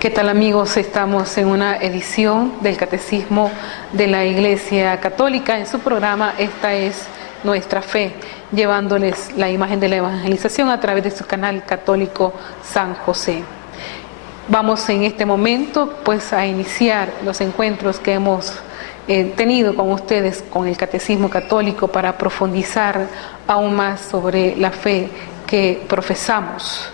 ¿Qué tal, amigos? Estamos en una edición del Catecismo de la Iglesia Católica. En su programa Esta es nuestra fe, llevándoles la imagen de la evangelización a través de su canal católico San José. Vamos en este momento pues a iniciar los encuentros que hemos tenido con ustedes con el Catecismo Católico para profundizar aún más sobre la fe que profesamos.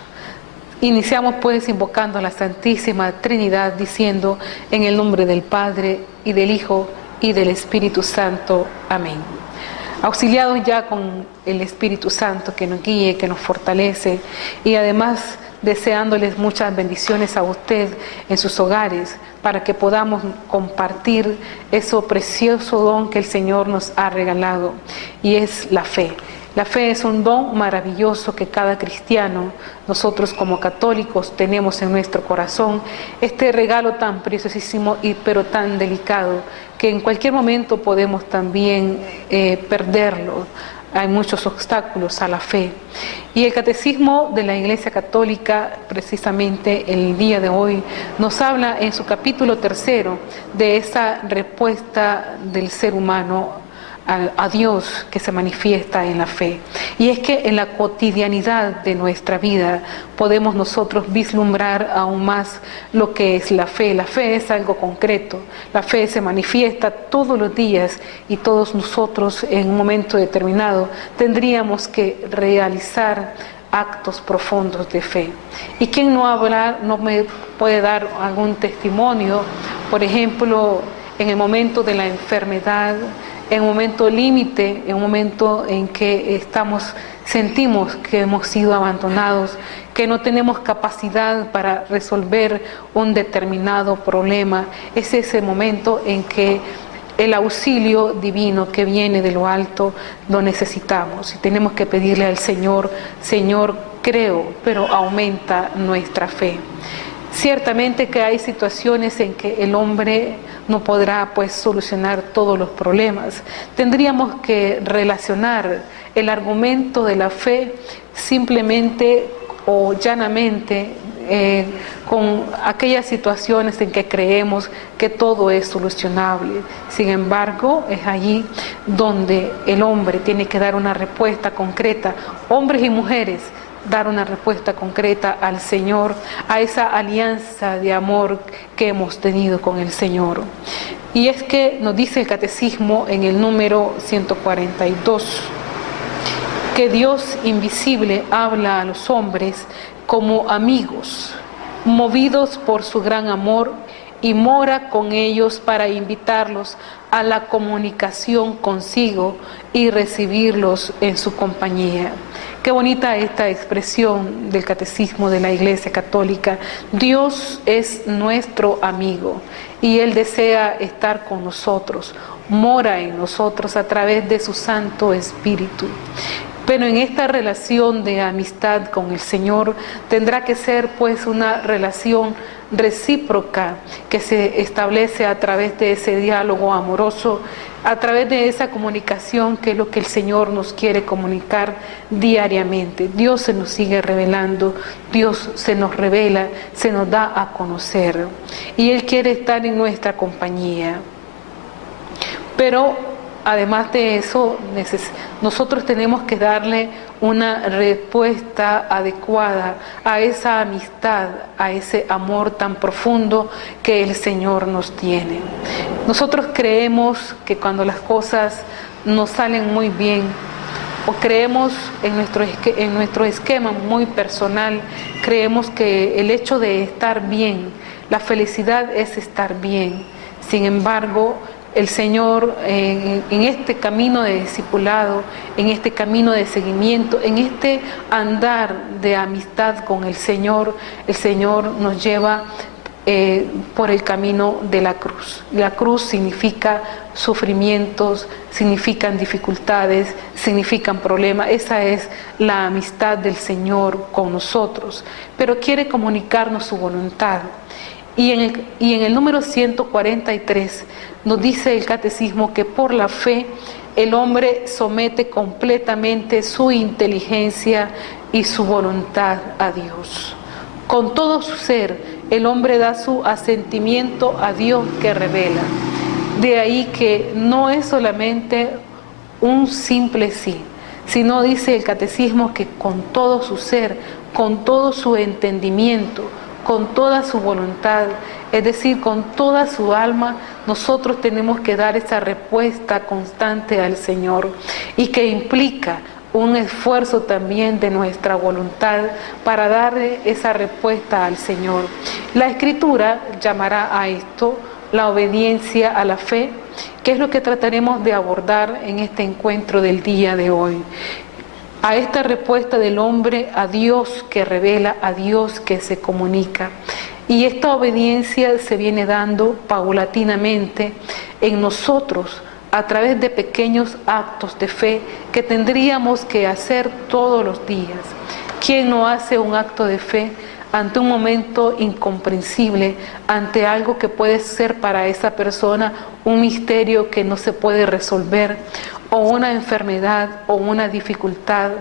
Iniciamos pues invocando a la Santísima Trinidad diciendo: en el nombre del Padre, y del Hijo, y del Espíritu Santo. Amén. Auxiliados ya con el Espíritu Santo que nos guíe, que nos fortalece, y además deseándoles muchas bendiciones a usted en sus hogares, para que podamos compartir ese precioso don que el Señor nos ha regalado, y es la fe. La fe es un don maravilloso que cada cristiano, nosotros como católicos, tenemos en nuestro corazón, este regalo tan preciosísimo pero tan delicado, que en cualquier momento podemos también perderlo. Hay muchos obstáculos a la fe. Y el Catecismo de la Iglesia Católica, precisamente el día de hoy, nos habla en su capítulo 3 de esa respuesta del ser humano a Dios que se manifiesta en la fe. Y es que en la cotidianidad de nuestra vida podemos nosotros vislumbrar aún más lo que es la fe. La fe es algo concreto, la fe se manifiesta todos los días, y todos nosotros en un momento determinado tendríamos que realizar actos profundos de fe. ¿Y quién no me puede dar algún testimonio? Por ejemplo, en el momento de la enfermedad, en un momento límite, en un momento en que sentimos que hemos sido abandonados, que no tenemos capacidad para resolver un determinado problema. Es ese momento en que el auxilio divino que viene de lo alto lo necesitamos, y tenemos que pedirle al Señor: Señor, creo, pero aumenta nuestra fe. Ciertamente que hay situaciones en que el hombre no podrá pues solucionar todos los problemas. Tendríamos que relacionar el argumento de la fe simplemente o llanamente con aquellas situaciones en que creemos que todo es solucionable. Sin embargo, es allí donde el hombre tiene que dar una respuesta concreta, hombres y mujeres, dar una respuesta concreta al Señor, a esa alianza de amor que hemos tenido con el Señor. Y es que nos dice el Catecismo en el número 142, que Dios invisible habla a los hombres como amigos, movidos por su gran amor, y mora con ellos para invitarlos a la comunicación consigo y recibirlos en su compañía. Qué bonita esta expresión del Catecismo de la Iglesia Católica. Dios es nuestro amigo y Él desea estar con nosotros, mora en nosotros a través de su Santo Espíritu. Pero en esta relación de amistad con el Señor tendrá que ser pues una relación recíproca que se establece a través de ese diálogo amoroso, a través de esa comunicación que es lo que el Señor nos quiere comunicar diariamente. Dios se nos sigue revelando, Dios se nos revela, se nos da a conocer, y Él quiere estar en nuestra compañía. Pero además de eso, nosotros tenemos que darle una respuesta adecuada a esa amistad, a ese amor tan profundo que el Señor nos tiene. Nosotros creemos que cuando las cosas nos salen muy bien, o creemos en nuestro esquema muy personal, creemos que el hecho de estar bien, la felicidad es estar bien. Sin embargo, el Señor en este camino de discipulado, en este camino de seguimiento, en este andar de amistad con el Señor nos lleva por el camino de la cruz. La cruz significa sufrimientos, significan dificultades, significan problemas. Esa es la amistad del Señor con nosotros, pero quiere comunicarnos su voluntad. Y en el número 143 nos dice el Catecismo que por la fe el hombre somete completamente su inteligencia y su voluntad a Dios. Con todo su ser, el hombre da su asentimiento a Dios que revela. De ahí que no es solamente un simple sí, sino dice el catecismo que con todo su ser, con todo su entendimiento, con toda su voluntad, es decir, con toda su alma, nosotros tenemos que dar esa respuesta constante al Señor, y que implica un esfuerzo también de nuestra voluntad para darle esa respuesta al Señor. La Escritura llamará a esto la obediencia a la fe, que es lo que trataremos de abordar en este encuentro del día de hoy. A esta respuesta del hombre a Dios que revela, a Dios que se comunica. Y esta obediencia se viene dando paulatinamente en nosotros a través de pequeños actos de fe que tendríamos que hacer todos los días. ¿Quién no hace un acto de fe ante un momento incomprensible, ante algo que puede ser para esa persona un misterio que no se puede resolver, o una enfermedad o una dificultad?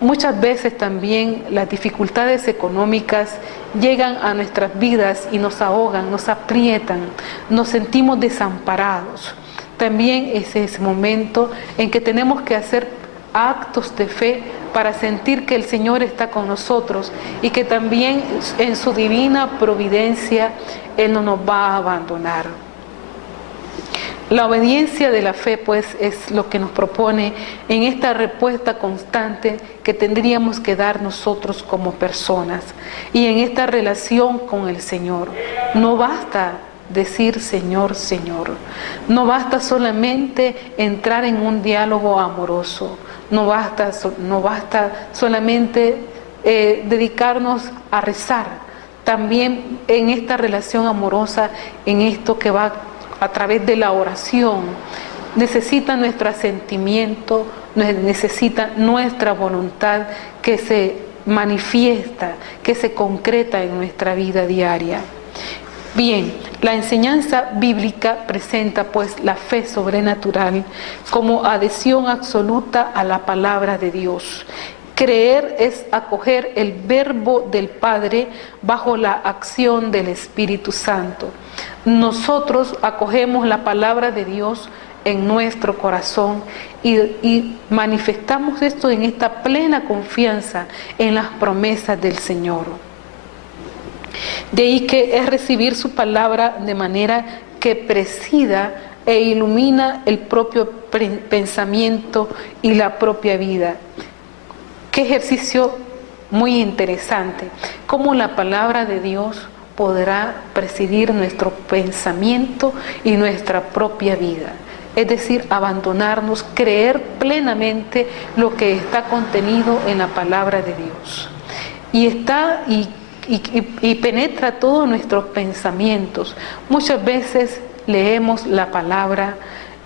Muchas veces también las dificultades económicas llegan a nuestras vidas y nos ahogan, nos aprietan, nos sentimos desamparados. También es ese momento en que tenemos que hacer actos de fe para sentir que el Señor está con nosotros y que también en su divina providencia Él no nos va a abandonar. La obediencia de la fe, pues, es lo que nos propone en esta respuesta constante que tendríamos que dar nosotros como personas y en esta relación con el Señor. No basta decir Señor, Señor. No basta solamente entrar en un diálogo amoroso. No basta solamente dedicarnos a rezar. También en esta relación amorosa, en esto que va a través de la oración, necesita nuestro asentimiento, necesita nuestra voluntad que se manifiesta, que se concreta en nuestra vida diaria. Bien, la enseñanza bíblica presenta pues la fe sobrenatural como adhesión absoluta a la palabra de Dios. Creer es acoger el verbo del Padre bajo la acción del Espíritu Santo. Nosotros acogemos la palabra de Dios en nuestro corazón y manifestamos esto en esta plena confianza en las promesas del Señor. De ahí que es recibir su palabra de manera que presida e ilumina el propio pensamiento y la propia vida. Qué ejercicio muy interesante, cómo la palabra de Dios podrá presidir nuestro pensamiento y nuestra propia vida. Es decir, abandonarnos, creer plenamente lo que está contenido en la palabra de Dios. Y penetra todos nuestros pensamientos. Muchas veces leemos la palabra,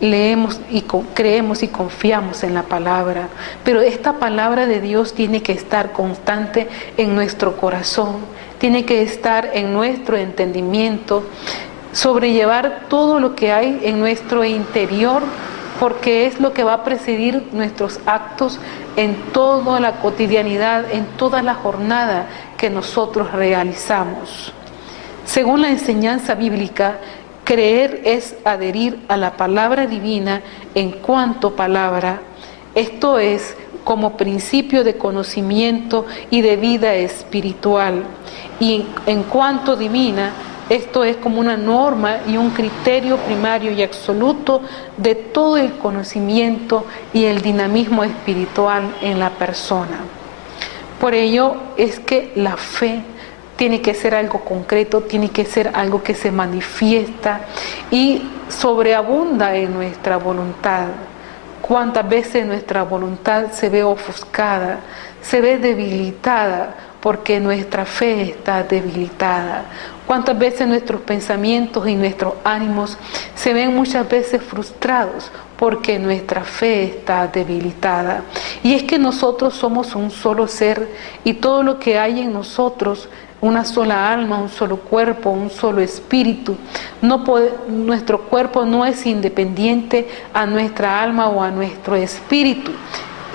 leemos y creemos y confiamos en la palabra, pero esta palabra de Dios tiene que estar constante en nuestro corazón, tiene que estar en nuestro entendimiento, sobrellevar todo lo que hay en nuestro interior, porque es lo que va a presidir nuestros actos en toda la cotidianidad, en toda la jornada que nosotros realizamos. Según la enseñanza bíblica, creer es adherir a la palabra divina en cuanto palabra, esto es, como principio de conocimiento y de vida espiritual, y en cuanto divina, esto es como una norma y un criterio primario y absoluto de todo el conocimiento y el dinamismo espiritual en la persona. Por ello es que la fe tiene que ser algo concreto, tiene que ser algo que se manifiesta y sobreabunda en nuestra voluntad. ¿Cuántas veces nuestra voluntad se ve ofuscada, se ve debilitada porque nuestra fe está debilitada? ¿Cuántas veces nuestros pensamientos y nuestros ánimos se ven muchas veces frustrados porque nuestra fe está debilitada? Y es que nosotros somos un solo ser y todo lo que hay en nosotros, una sola alma, un solo cuerpo, un solo espíritu. Nuestro cuerpo no es independiente a nuestra alma o a nuestro espíritu.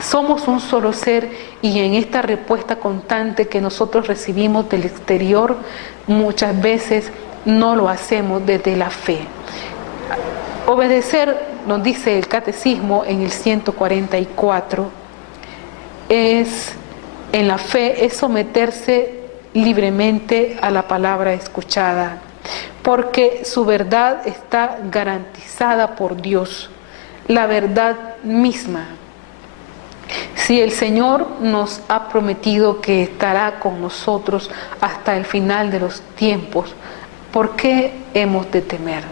somos un solo ser, y en esta respuesta constante que nosotros recibimos del exterior, muchas veces no lo hacemos desde la fe. Obedecer, nos dice el Catecismo en el 144, en la fe es someterse libremente a la palabra escuchada, porque su verdad está garantizada por Dios, la verdad misma. Si el Señor nos ha prometido que estará con nosotros hasta el final de los tiempos, ¿por qué hemos de temer?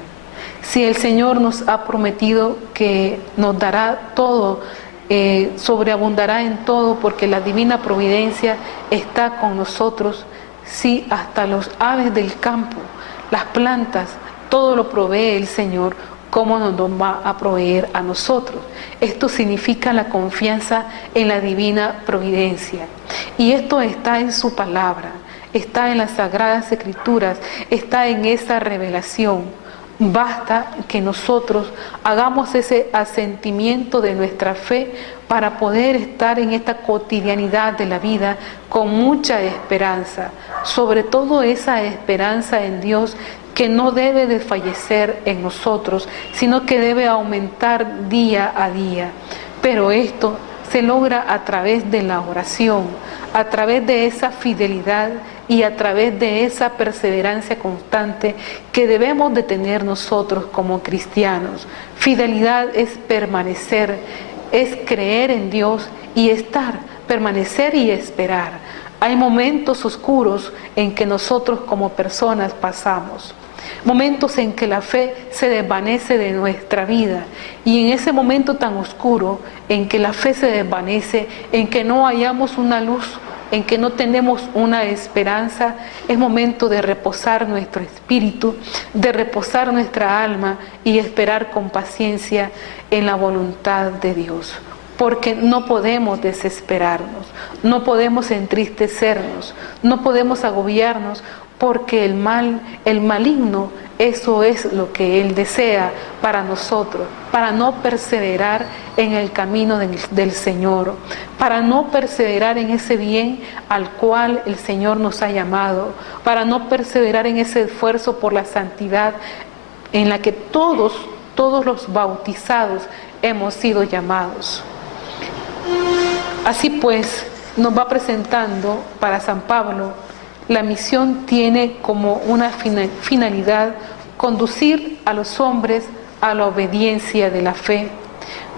Si el Señor nos ha prometido que nos dará todo, sobreabundará en todo, porque la divina providencia está con nosotros, si hasta los aves del campo, las plantas, todo lo provee el Señor, ¿cómo nos va a proveer a nosotros? Esto significa la confianza en la divina providencia. Y esto está en su palabra, está en las Sagradas Escrituras, está en esa revelación. Basta que nosotros hagamos ese asentimiento de nuestra fe para poder estar en esta cotidianidad de la vida con mucha esperanza, sobre todo esa esperanza en Dios que no debe desfallecer en nosotros, sino que debe aumentar día a día. Pero esto se logra a través de la oración, a través de esa fidelidad y a través de esa perseverancia constante que debemos de tener nosotros como cristianos. Fidelidad es permanecer, es creer en Dios y estar, permanecer y esperar. Hay momentos oscuros en que nosotros como personas pasamos, momentos en que la fe se desvanece de nuestra vida, y en ese momento tan oscuro en que la fe se desvanece, en que no hallamos una luz, en que no tenemos una esperanza, es momento de reposar nuestro espíritu, de reposar nuestra alma y esperar con paciencia en la voluntad de Dios. Porque no podemos desesperarnos, no podemos entristecernos, no podemos agobiarnos, porque el mal, el maligno, eso es lo que él desea para nosotros, para no perseverar en el camino del Señor, para no perseverar en ese bien al cual el Señor nos ha llamado, para no perseverar en ese esfuerzo por la santidad en la que todos los bautizados hemos sido llamados. Así pues, nos va presentando para San Pablo, la misión tiene como una finalidad conducir a los hombres a la obediencia de la fe.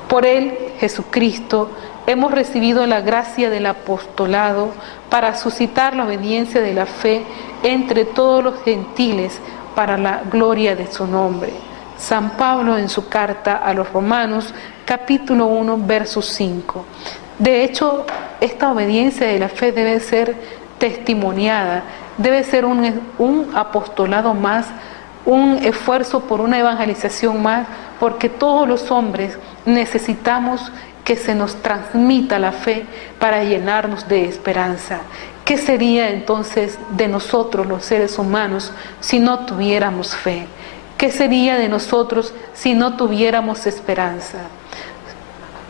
Por él, Jesucristo, hemos recibido la gracia del apostolado para suscitar la obediencia de la fe entre todos los gentiles para la gloria de su nombre. San Pablo en su carta a los Romanos, capítulo 1, verso 5. De hecho, esta obediencia de la fe debe ser testimoniada, debe ser un apostolado más, un esfuerzo por una evangelización más, porque todos los hombres necesitamos que se nos transmita la fe para llenarnos de esperanza. ¿Qué sería entonces de nosotros los seres humanos si no tuviéramos fe? ¿Qué sería de nosotros si no tuviéramos esperanza?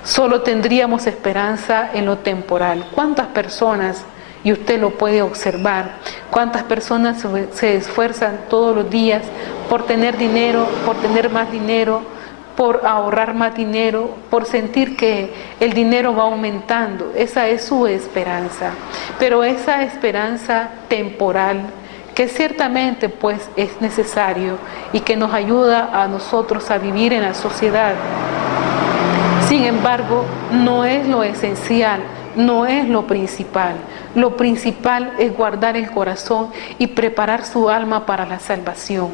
Solo tendríamos esperanza en lo temporal. ¿Cuántas personas, y usted lo puede observar, cuántas personas se esfuerzan todos los días por tener dinero, por tener más dinero, por ahorrar más dinero, por sentir que el dinero va aumentando? Esa es su esperanza, pero esa esperanza temporal, que ciertamente pues es necesario y que nos ayuda a nosotros a vivir en la sociedad, sin embargo, no es lo esencial, no es lo principal. Lo principal es guardar el corazón y preparar su alma para la salvación,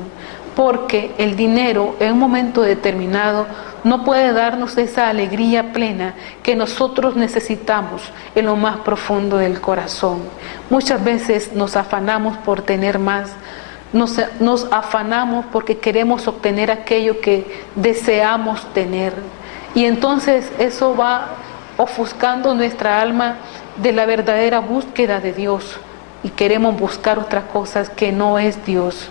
porque el dinero en un momento determinado no puede darnos esa alegría plena que nosotros necesitamos en lo más profundo del corazón. Muchas veces nos afanamos por tener más, nos afanamos porque queremos obtener aquello que deseamos tener, y entonces eso va ofuscando nuestra alma de la verdadera búsqueda de Dios, y queremos buscar otras cosas que no es Dios.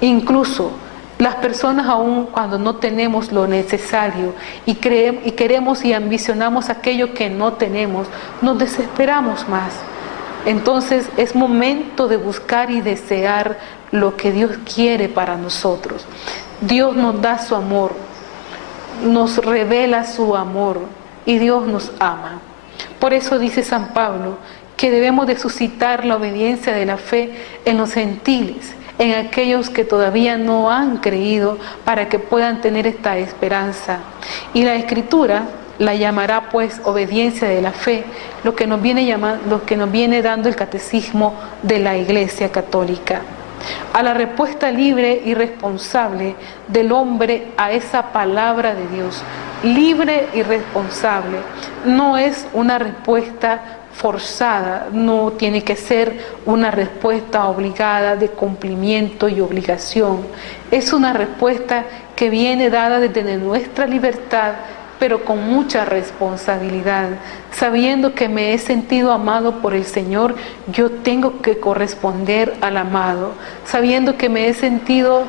Incluso Las personas, aun cuando no tenemos lo necesario y queremos y ambicionamos aquello que no tenemos, nos desesperamos más. Entonces es momento de buscar y desear lo que Dios quiere para nosotros. Dios nos da su amor, nos revela su amor y Dios nos ama. Por eso dice San Pablo que debemos de suscitar la obediencia de la fe en los gentiles, en aquellos que todavía no han creído, para que puedan tener esta esperanza. Y la Escritura la llamará pues obediencia de la fe, lo que nos viene dando el catecismo de la Iglesia Católica. A la respuesta libre y responsable del hombre a esa palabra de Dios, libre y responsable, no es una respuesta forzada, no tiene que ser una respuesta obligada de cumplimiento y obligación. Es una respuesta que viene dada desde nuestra libertad, pero con mucha responsabilidad. Sabiendo que me he sentido amado por el Señor, yo tengo que corresponder al amado. Sabiendo que me he sentido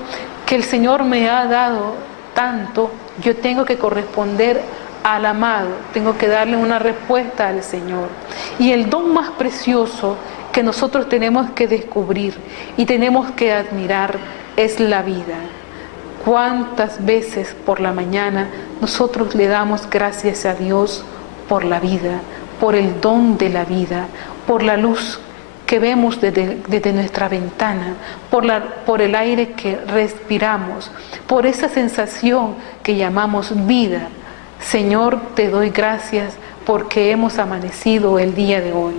que el Señor me ha dado tanto, yo tengo que corresponder al amado, tengo que darle una respuesta al Señor. Y el don más precioso que nosotros tenemos que descubrir y tenemos que admirar es la vida. ¿Cuántas veces por la mañana nosotros le damos gracias a Dios por la vida, por el don de la vida, por la luz que vemos desde nuestra ventana, por el aire que respiramos, por esa sensación que llamamos vida? Señor, te doy gracias porque hemos amanecido el día de hoy.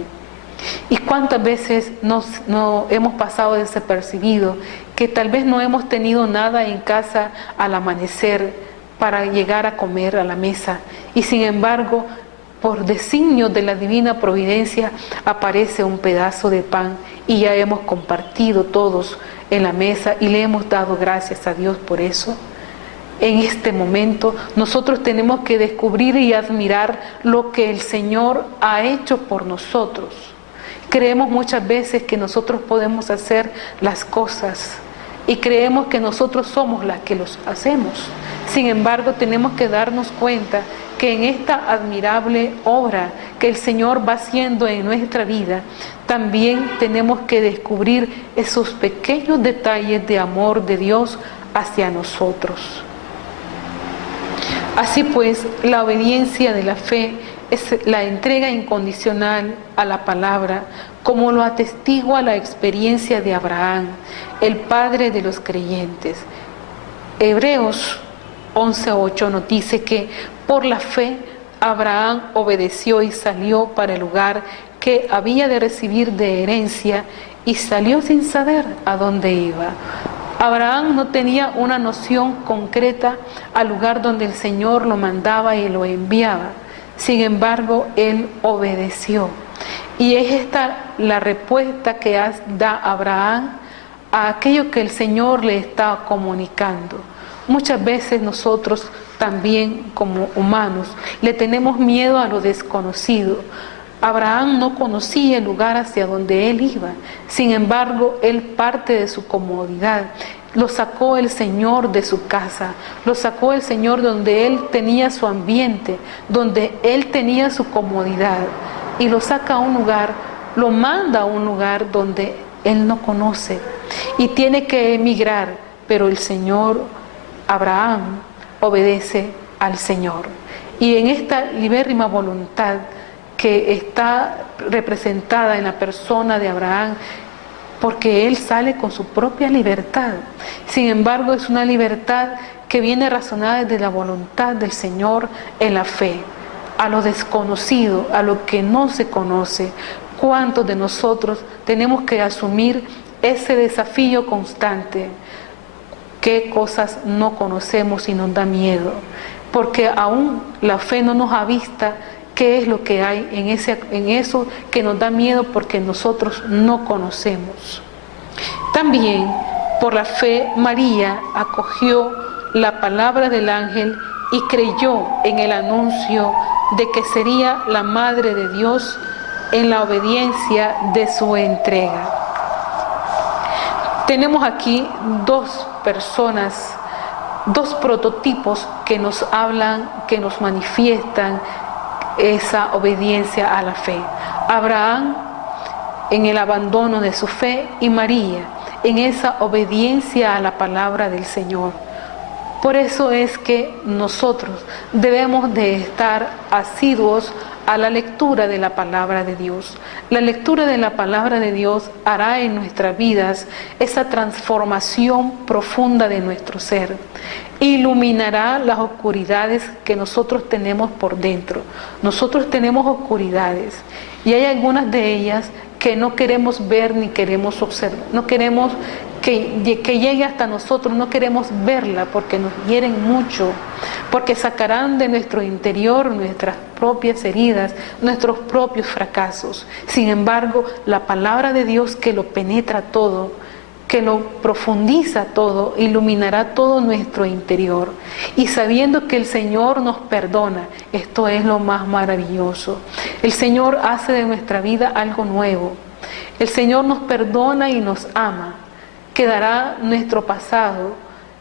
¿Y cuántas veces no hemos pasado desapercibido, que tal vez no hemos tenido nada en casa al amanecer para llegar a comer a la mesa, y sin embargo, por designio de la divina providencia, aparece un pedazo de pan y ya hemos compartido todos en la mesa y le hemos dado gracias a Dios por eso? En este momento nosotros tenemos que descubrir y admirar lo que el Señor ha hecho por nosotros. Creemos muchas veces que nosotros podemos hacer las cosas y creemos que nosotros somos las que los hacemos. Sin embargo, tenemos que darnos cuenta que en esta admirable obra que el Señor va haciendo en nuestra vida, también tenemos que descubrir esos pequeños detalles de amor de Dios hacia nosotros. Así pues, la obediencia de la fe es la entrega incondicional a la palabra, como lo atestigua la experiencia de Abraham, el padre de los creyentes. Hebreos 11:8 nos dice que por la fe Abraham obedeció y salió para el lugar que había de recibir de herencia y salió sin saber a dónde iba. Abraham no tenía una noción concreta al lugar donde el Señor lo mandaba y lo enviaba. Sin embargo, él obedeció. Y es esta la respuesta que da Abraham a aquello que el Señor le está comunicando. Muchas veces nosotros también como humanos le tenemos miedo a lo desconocido. Abraham no conocía el lugar hacia donde él iba. Sin embargo, él parte de su comodidad. Lo sacó el Señor de su casa, lo sacó el Señor donde él tenía su ambiente, donde él tenía su comodidad, y lo saca a un lugar, lo manda a un lugar donde él no conoce y tiene que emigrar, pero el Señor, Abraham, obedece al Señor. Y en esta libérrima voluntad que está representada en la persona de Abraham, porque él sale con su propia libertad. Sin embargo, es una libertad que viene razonada desde la voluntad del Señor en la fe, a lo desconocido, a lo que no se conoce. ¿Cuántos de nosotros tenemos que asumir ese desafío constante? ¿Qué cosas no conocemos y nos da miedo? Porque aún la fe no nos avista qué es lo que hay en eso que nos da miedo, porque nosotros no conocemos. También por la fe María acogió la palabra del ángel y creyó en el anuncio de que sería la Madre de Dios en la obediencia de su entrega. Tenemos aquí dos personas, dos prototipos que nos hablan, que nos manifiestan esa obediencia a la fe. Abraham en el abandono de su fe y María en esa obediencia a la palabra del Señor. Por eso es que nosotros debemos de estar asiduos a la lectura de la palabra de Dios. La lectura de la palabra de Dios hará en nuestras vidas esa transformación profunda de nuestro ser. Iluminará las oscuridades que nosotros tenemos por dentro. Nosotros tenemos oscuridades y hay algunas de ellas que no queremos ver ni queremos observar. No queremos que llegue hasta nosotros, no queremos verla porque nos hieren mucho, porque sacarán de nuestro interior nuestras propias heridas, nuestros propios fracasos. Sin embargo, la palabra de Dios que lo penetra todo, que lo profundiza todo, iluminará todo nuestro interior. Y sabiendo que el Señor nos perdona, esto es lo más maravilloso. El Señor hace de nuestra vida algo nuevo. El Señor nos perdona y nos ama. Quedará nuestro pasado,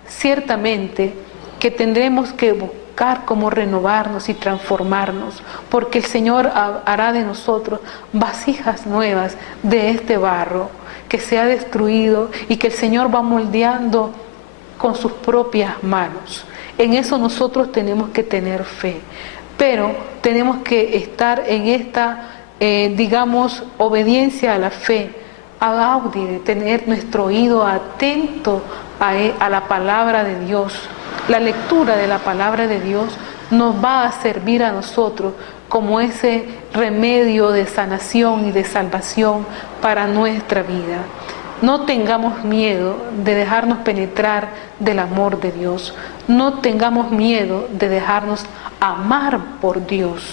ciertamente que tendremos que buscar cómo renovarnos y transformarnos, porque el Señor hará de nosotros vasijas nuevas de este barro que se ha destruido y que el Señor va moldeando con sus propias manos. En eso nosotros tenemos que tener fe, pero tenemos que estar en esta, obediencia a la fe, a Audi, de tener nuestro oído atento a la palabra de Dios. La lectura de la palabra de Dios nos va a servir a nosotros como ese remedio de sanación y de salvación para nuestra vida. No tengamos miedo de dejarnos penetrar del amor de Dios. No tengamos miedo de dejarnos amar por Dios.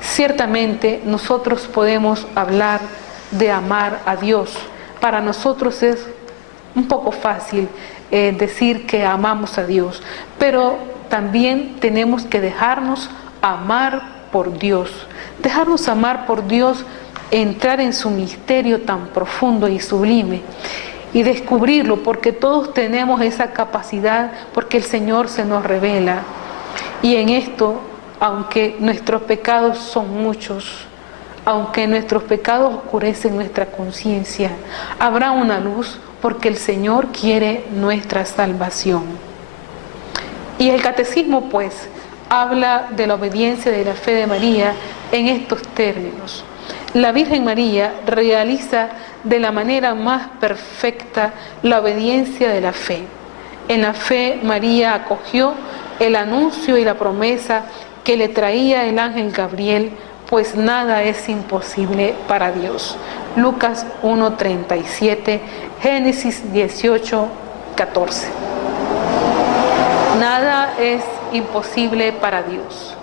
Ciertamente nosotros podemos hablar de amar a Dios. Para nosotros es un poco fácil decir que amamos a Dios, pero también tenemos que dejarnos amar por Dios. Dejarnos amar por Dios, entrar en su misterio tan profundo y sublime y descubrirlo, porque todos tenemos esa capacidad, porque el Señor se nos revela. Y en esto, aunque nuestros pecados son muchos, aunque nuestros pecados oscurecen nuestra conciencia, habrá una luz porque el Señor quiere nuestra salvación. Y el catecismo, pues, habla de la obediencia de la fe de María en estos términos. La Virgen María realiza de la manera más perfecta la obediencia de la fe. En la fe, María acogió el anuncio y la promesa que le traía el ángel Gabriel, pues nada es imposible para Dios. Lucas 1:37, Génesis 18:14. Nada es imposible para Dios.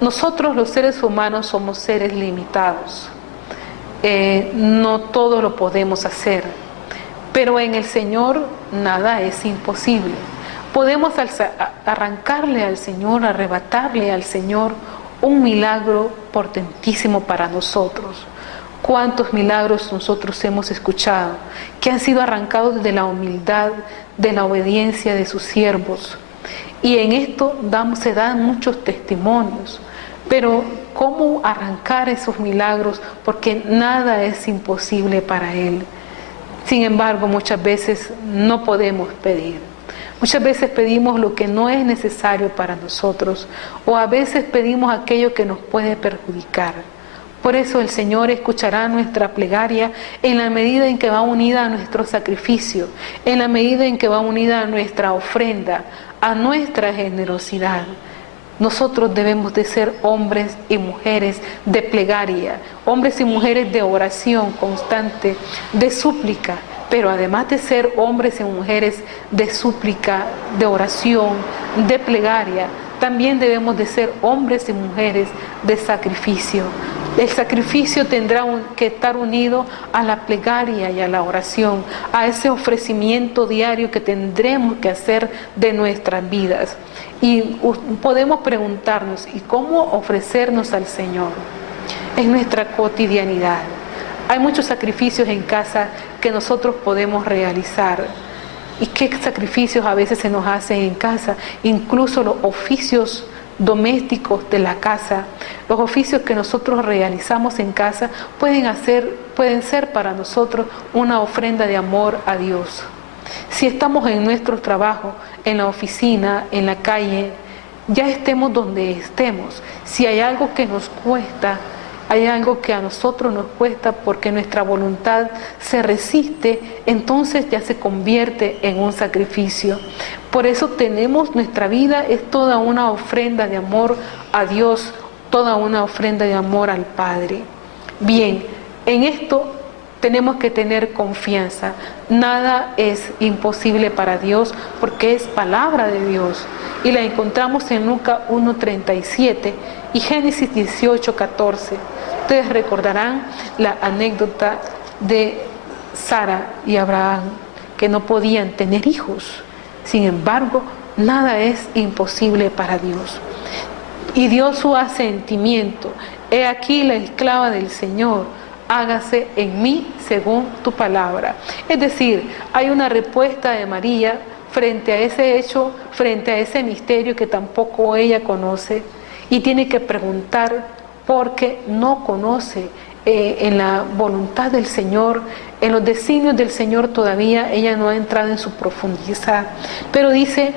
Nosotros los seres humanos somos seres limitados. No todo lo podemos hacer, pero en el Señor nada es imposible. Podemos arrancarle al Señor, arrebatarle al Señor un milagro potentísimo para nosotros. ¿Cuántos milagros nosotros hemos escuchado que han sido arrancados de la humildad, de la obediencia de sus siervos? Y en esto se dan muchos testimonios. Pero ¿cómo arrancar esos milagros? Porque nada es imposible para Él. Sin embargo, muchas veces no podemos pedir. Muchas veces pedimos lo que no es necesario para nosotros, o a veces pedimos aquello que nos puede perjudicar. Por eso el Señor escuchará nuestra plegaria en la medida en que va unida a nuestro sacrificio, en la medida en que va unida a nuestra ofrenda, a nuestra generosidad. Nosotros debemos de ser hombres y mujeres de plegaria, hombres y mujeres de oración constante, de súplica, pero además de ser hombres y mujeres de súplica, de oración, de plegaria, también debemos de ser hombres y mujeres de sacrificio. El sacrificio tendrá que estar unido a la plegaria y a la oración, a ese ofrecimiento diario que tendremos que hacer de nuestras vidas. Y podemos preguntarnos, ¿y cómo ofrecernos al Señor? En nuestra cotidianidad. Hay muchos sacrificios en casa que nosotros podemos realizar. Y qué sacrificios a veces se nos hacen en casa, incluso los oficios domésticos de la casa, los oficios que nosotros realizamos en casa pueden ser para nosotros una ofrenda de amor a Dios. Si estamos en nuestro trabajo, en la oficina, en la calle, ya estemos donde estemos, si hay algo que nos cuesta, hay algo que a nosotros nos cuesta porque nuestra voluntad se resiste, entonces ya se convierte en un sacrificio. Por eso nuestra vida es toda una ofrenda de amor a Dios, toda una ofrenda de amor al Padre. Bien, en esto tenemos que tener confianza. Nada es imposible para Dios porque es palabra de Dios. Y la encontramos en Lucas 1:37 y Génesis 18:14. Ustedes recordarán la anécdota de Sara y Abraham, que no podían tener hijos. Sin embargo, nada es imposible para Dios. Y dio su asentimiento. He aquí la esclava del Señor, hágase en mí según tu palabra. Es decir, hay una respuesta de María frente a ese hecho, frente a ese misterio que tampoco ella conoce, y tiene que preguntar porque no conoce en la voluntad del Señor, en los designios del Señor todavía ella no ha entrado en su profundidad, pero dice,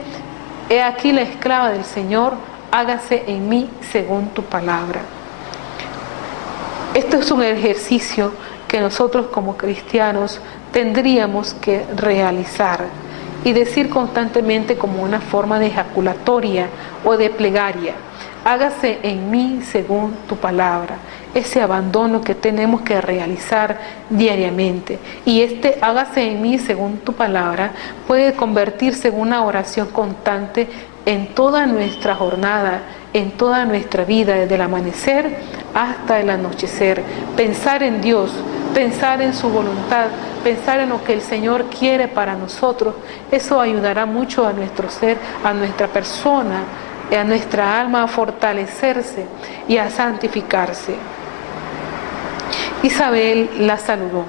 he aquí la esclava del Señor, hágase en mí según tu palabra. Esto es un ejercicio que nosotros como cristianos tendríamos que realizar y decir constantemente como una forma de ejaculatoria o de plegaria. Hágase en mí según tu palabra. Ese abandono que tenemos que realizar diariamente. Y hágase en mí según tu palabra puede convertirse en una oración constante en toda nuestra jornada, en toda nuestra vida, desde el amanecer hasta el anochecer. Pensar en Dios, pensar en su voluntad, pensar en lo que el Señor quiere para nosotros, eso ayudará mucho a nuestro ser, a nuestra persona, a nuestra alma a fortalecerse y a santificarse. Isabel la saludó.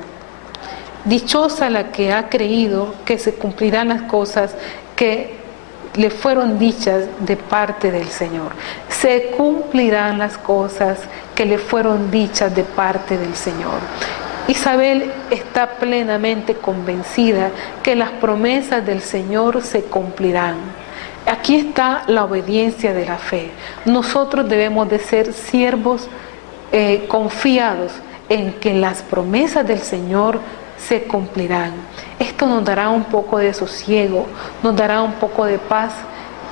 Dichosa la que ha creído que se cumplirán las cosas que le fueron dichas de parte del Señor. Se cumplirán las cosas que le fueron dichas de parte del Señor. Isabel está plenamente convencida que las promesas del Señor se cumplirán. Aquí está la obediencia de la fe. Nosotros debemos de ser siervos confiados en que las promesas del Señor se cumplirán. Esto nos dará un poco de sosiego, nos dará un poco de paz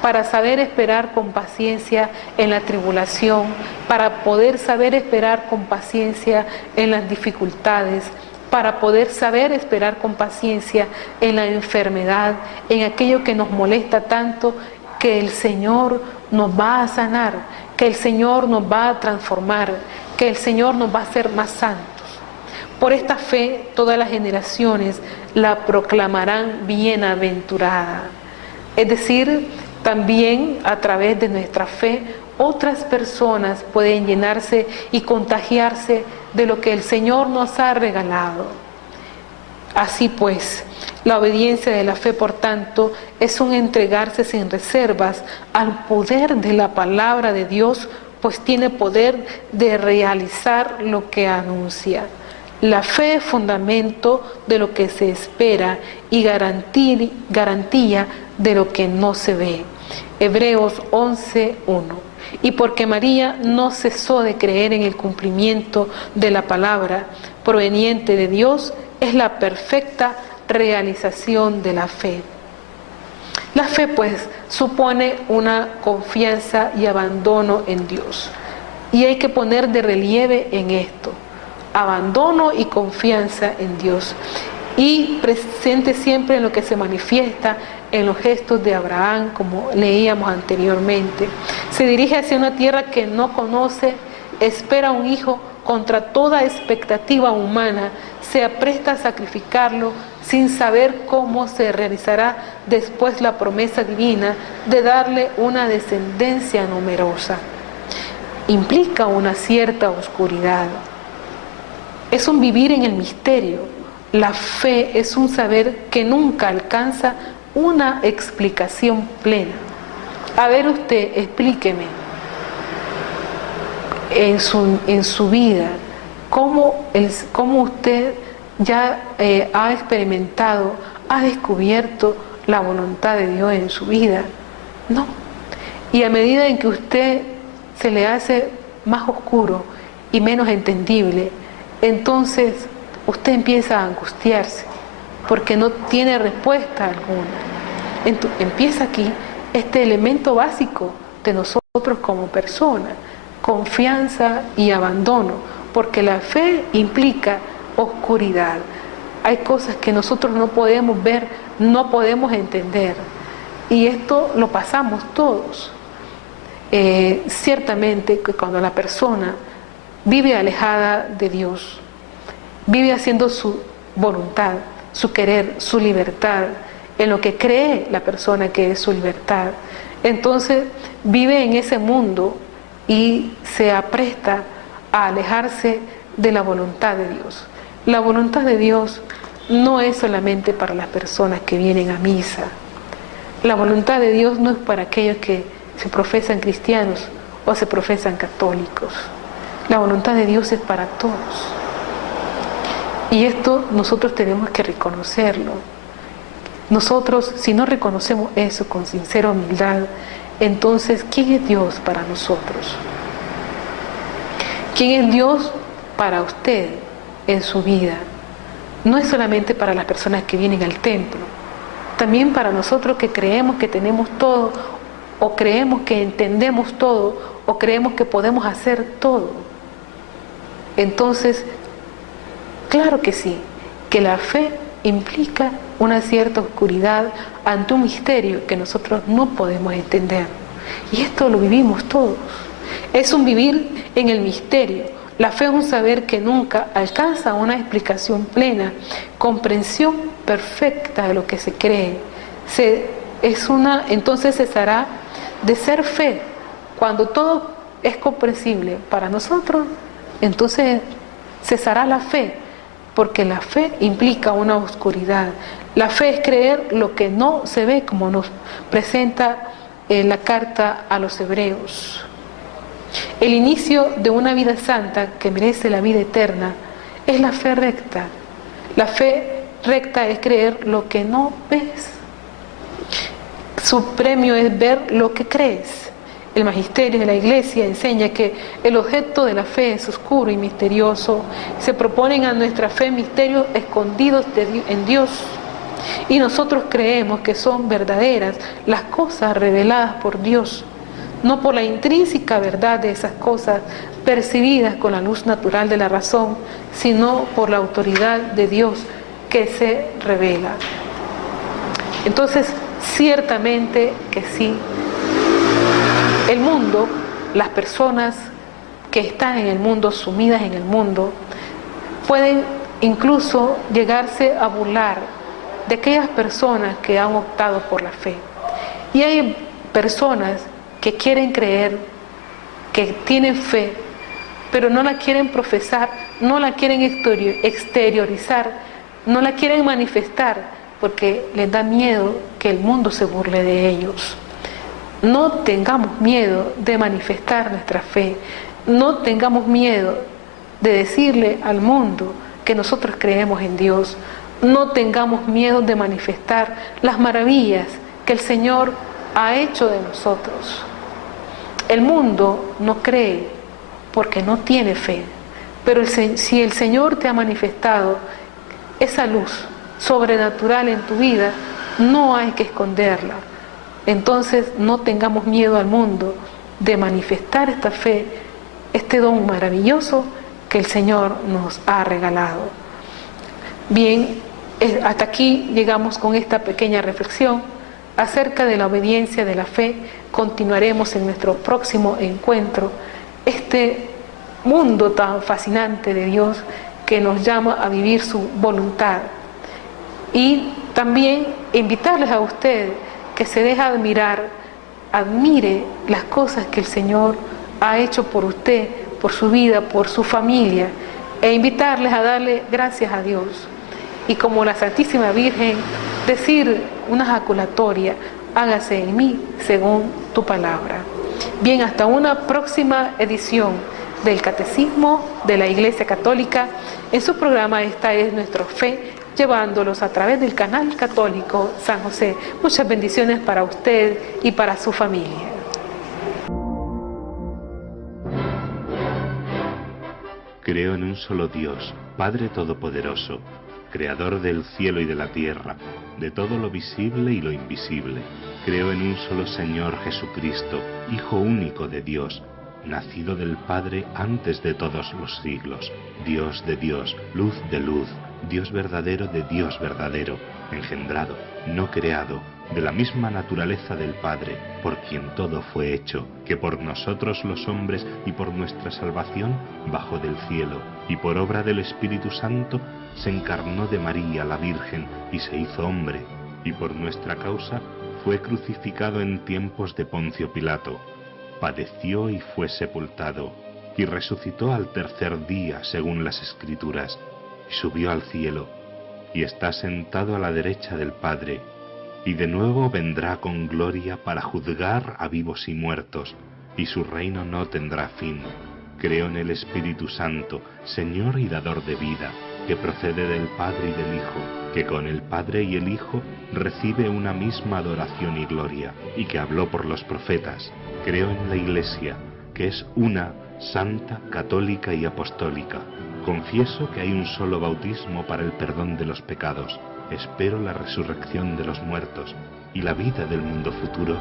para saber esperar con paciencia en la tribulación, para poder saber esperar con paciencia en las dificultades, para poder saber esperar con paciencia en la enfermedad, en aquello que nos molesta tanto, que el Señor nos va a sanar, que el Señor nos va a transformar, que el Señor nos va a hacer más santos. Por esta fe todas las generaciones la proclamarán bienaventurada. Es decir, también a través de nuestra fe otras personas pueden llenarse y contagiarse de lo que el Señor nos ha regalado. Así pues, la obediencia de la fe, por tanto, es un entregarse sin reservas al poder de la palabra de Dios, pues tiene poder de realizar lo que anuncia. La fe es fundamento de lo que se espera y garantía de lo que no se ve. Hebreos 11:1. Y porque María no cesó de creer en el cumplimiento de la palabra proveniente de Dios, es la perfecta realización de la fe. La fe, pues, supone una confianza y abandono en Dios. Y hay que poner de relieve en esto: abandono y confianza en Dios. Y presente siempre en lo que se manifiesta en los gestos de Abraham, como leíamos anteriormente. Se dirige hacia una tierra que no conoce, espera un hijo contra toda expectativa humana, se apresta a sacrificarlo sin saber cómo se realizará después la promesa divina de darle una descendencia numerosa. Implica una cierta oscuridad. Es un vivir en el misterio, La fe es un saber que nunca alcanza una explicación plena. A ver usted, explíqueme en su vida cómo usted ya ha experimentado, ha descubierto la voluntad de Dios en su vida. No. Y a medida en que usted se le hace más oscuro y menos entendible, entonces usted empieza a angustiarse porque no tiene respuesta alguna. Empieza aquí este elemento básico de nosotros como personas: confianza y abandono, porque la fe implica oscuridad. Hay cosas que nosotros no podemos ver, no podemos entender, y esto lo pasamos todos. Ciertamente que cuando la persona vive alejada de Dios, vive haciendo su voluntad, su querer, su libertad, en lo que cree la persona que es su libertad, entonces vive en ese mundo y se apresta a alejarse de la voluntad de Dios. La voluntad de Dios no es solamente para las personas que vienen a misa. La voluntad de Dios no es para aquellos que se profesan cristianos o se profesan católicos. La voluntad de Dios es para todos. Y esto nosotros tenemos que reconocerlo. Nosotros, si no reconocemos eso con sincera humildad, entonces, ¿quién es Dios para nosotros? ¿Quién es Dios para usted en su vida? No es solamente para las personas que vienen al templo, también para nosotros que creemos que tenemos todo, o creemos que entendemos todo, o creemos que podemos hacer todo. Entonces, claro que sí, que la fe implica una cierta oscuridad ante un misterio que nosotros no podemos entender. Y esto lo vivimos todos. Es un vivir en el misterio. La fe es un saber que nunca alcanza una explicación plena, comprensión perfecta de lo que se cree. Entonces cesará de ser fe. Cuando todo es comprensible para nosotros, entonces cesará la fe, porque la fe implica una oscuridad. La fe es creer lo que no se ve, como nos presenta la carta a los Hebreos. El inicio de una vida santa que merece la vida eterna es la fe recta. La fe recta es creer lo que no ves. Su premio es ver lo que crees. El magisterio de la Iglesia enseña que el objeto de la fe es oscuro y misterioso. Se proponen a nuestra fe misterios escondidos en Dios. Y nosotros creemos que son verdaderas las cosas reveladas por Dios, no por la intrínseca verdad de esas cosas percibidas con la luz natural de la razón, sino por la autoridad de Dios que se revela. Entonces, ciertamente que sí, el mundo, las personas que están en el mundo, sumidas en el mundo, pueden incluso llegarse a burlar de aquellas personas que han optado por la fe. Y hay personas que quieren creer, que tienen fe, pero no la quieren profesar, no la quieren exteriorizar, no la quieren manifestar, porque les da miedo que el mundo se burle de ellos. No tengamos miedo de manifestar nuestra fe, no tengamos miedo de decirle al mundo que nosotros creemos en Dios, no tengamos miedo de manifestar las maravillas que el Señor ha hecho de nosotros. El mundo no cree porque no tiene fe, pero si el Señor te ha manifestado esa luz sobrenatural en tu vida, no hay que esconderla. Entonces no tengamos miedo al mundo de manifestar esta fe, este don maravilloso que el Señor nos ha regalado. Bien, hasta aquí llegamos con esta pequeña reflexión acerca de la obediencia de la fe. Continuaremos en nuestro próximo encuentro este mundo tan fascinante de Dios que nos llama a vivir su voluntad. Y también invitarles a ustedes que se deje admirar, admire las cosas que el Señor ha hecho por usted, por su vida, por su familia, e invitarles a darle gracias a Dios. y como la Santísima Virgen decir una ejaculatoria: hágase en mí según tu palabra. Bien, hasta una próxima edición del Catecismo de la Iglesia Católica en su programa Esta es Nuestra Fe, llevándolos a través del canal católico San José. Muchas bendiciones para usted y para su familia. Creo en un solo Dios, Padre Todopoderoso, Creador del cielo y de la tierra, de todo lo visible y lo invisible. Creo en un solo Señor Jesucristo, Hijo único de Dios, nacido del Padre antes de todos los siglos, Dios de Dios, luz de luz, Dios verdadero de Dios verdadero, engendrado, no creado, de la misma naturaleza del Padre, por quien todo fue hecho, que por nosotros los hombres y por nuestra salvación bajó del cielo, y por obra del Espíritu Santo se encarnó de María la Virgen y se hizo hombre, y por nuestra causa fue crucificado en tiempos de Poncio Pilato, padeció y fue sepultado, y resucitó al tercer día según las Escrituras, y subió al cielo, y está sentado a la derecha del Padre, y de nuevo vendrá con gloria para juzgar a vivos y muertos, y su reino no tendrá fin. Creo en el Espíritu Santo, Señor y dador de vida, que procede del Padre y del Hijo, que con el Padre y el Hijo recibe una misma adoración y gloria, y que habló por los profetas. Creo en la Iglesia, que es una, santa, católica y apostólica. Confieso que hay un solo bautismo para el perdón de los pecados. Espero la resurrección de los muertos y la vida del mundo futuro.